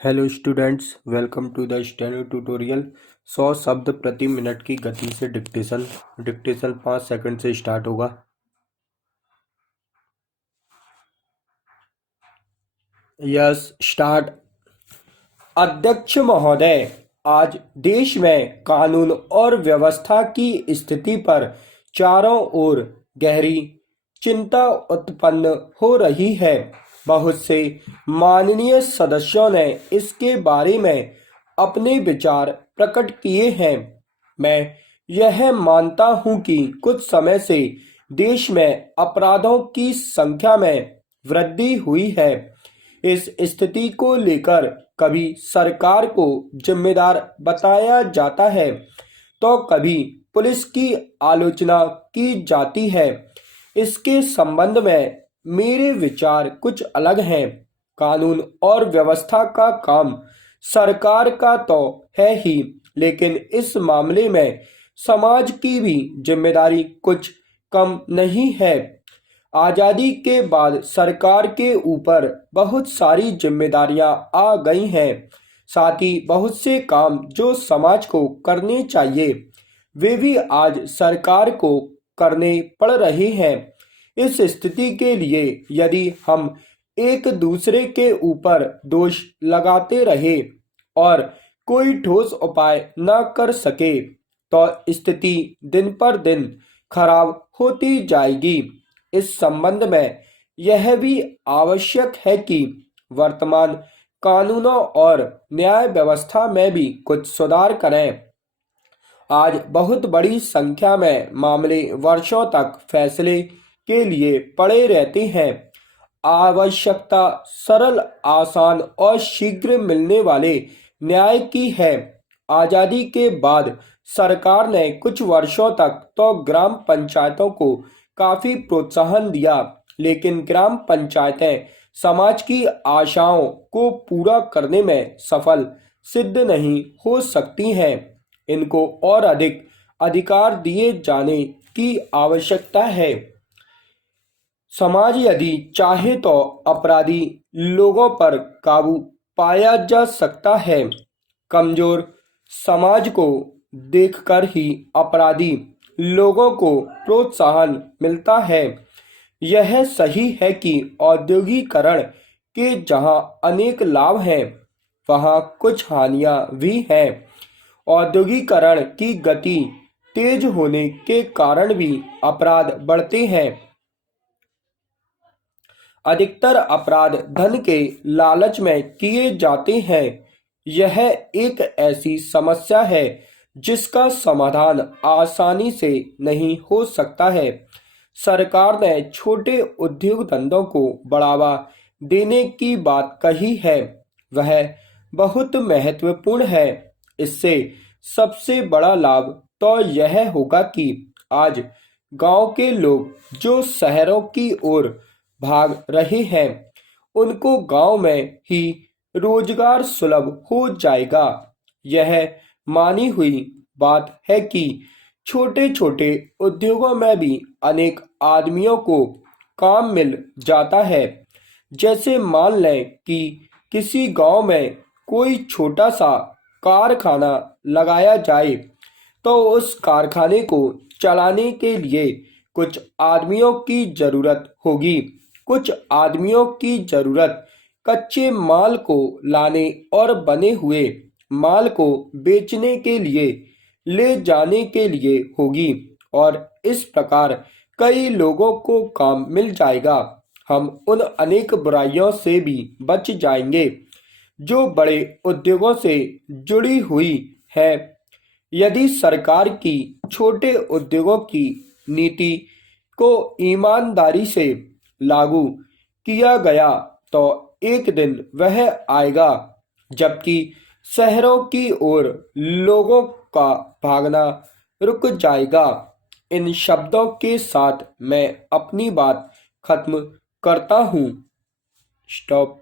Hello students, welcome to the steno tutorial. 100 शब्द प्रति minute की गति से डिक्टेशन। डिक्टेशन 5 सेकंड से स्टार्ट होगा। Yes, start. अध्यक्ष महोदय, आज देश में कानून और व्यवस्था की स्थिति पर चारों ओर गहरी चिंता उत्पन्न हो रही है। बहुत से माननीय सदस्यों ने इसके बारे में अपने विचार प्रकट किए हैं। मैं यह मानता हूं कि कुछ समय से देश में अपराधों की संख्या में वृद्धि हुई है। इस स्थिति को लेकर कभी सरकार को जिम्मेदार बताया जाता है तो कभी पुलिस की आलोचना की जाती है। इसके संबंध में मेरे विचार कुछ अलग हैं। कानून और व्यवस्था का काम सरकार का तो है ही, लेकिन इस मामले में समाज की भी जिम्मेदारी कुछ कम नहीं है। आजादी के बाद सरकार के ऊपर बहुत सारी जिम्मेदारियां आ गई हैं। साथ ही बहुत से काम जो समाज को करने चाहिए वे भी आज सरकार को करने पड़ रहे हैं। इस स्थिति के लिए यदि हम एक दूसरे के ऊपर दोष लगाते रहे और कोई ठोस उपाय न कर सके तो स्थिति दिन पर दिन खराब होती जाएगी। इस संबंध में यह भी आवश्यक है कि वर्तमान कानूनों और न्याय व्यवस्था में भी कुछ सुधार करें। आज बहुत बड़ी संख्या में मामले वर्षों तक फैसले के लिए पड़े रहते हैं। आवश्यकता सरल, आसान और शीघ्र मिलने वाले न्याय की है। आजादी के बाद सरकार ने कुछ वर्षों तक तो ग्राम पंचायतों को काफी प्रोत्साहन दिया, लेकिन ग्राम पंचायतें समाज की आशाओं को पूरा करने में सफल सिद्ध नहीं हो सकती हैं। इनको और अधिक अधिकार दिए जाने की आवश्यकता है। समाज यदि चाहे तो अपराधी लोगों पर काबू पाया जा सकता है। कमजोर समाज को देखकर ही अपराधी लोगों को प्रोत्साहन मिलता है। यह सही है कि औद्योगिकरण के जहां अनेक लाभ हैं वहां कुछ हानियां भी हैं। औद्योगिकरण की गति तेज होने के कारण भी अपराध बढ़ते हैं। अधिकतर अपराध धन के लालच में किए जाते हैं। यह एक ऐसी समस्या है जिसका समाधान आसानी से नहीं हो सकता है। सरकार ने छोटे उद्योग धंधों को बढ़ावा देने की बात कही है, वह बहुत महत्वपूर्ण है। इससे सबसे बड़ा लाभ तो यह होगा कि आज गांव के लोग जो शहरों की ओर भाग रहे हैं उनको गांव में ही रोजगार सुलभ हो जाएगा। यह मानी हुई बात है कि छोटे छोटे उद्योगों में भी अनेक आदमियों को काम मिल जाता है। जैसे मान लें कि किसी गांव में कोई छोटा सा कारखाना लगाया जाए तो उस कारखाने को चलाने के लिए कुछ आदमियों की जरूरत होगी। कुछ आदमियों की जरूरत कच्चे माल को लाने और बने हुए माल को बेचने के लिए ले जाने के लिए होगी, और इस प्रकार कई लोगों को काम मिल जाएगा। हम उन अनेक बुराइयों से भी बच जाएंगे जो बड़े उद्योगों से जुड़ी हुई है। यदि सरकार की छोटे उद्योगों की नीति को ईमानदारी से लागू किया गया तो एक दिन वह आएगा जबकि शहरों की ओर लोगों का भागना रुक जाएगा। इन शब्दों के साथ मैं अपनी बात खत्म करता हूँ। स्टॉप।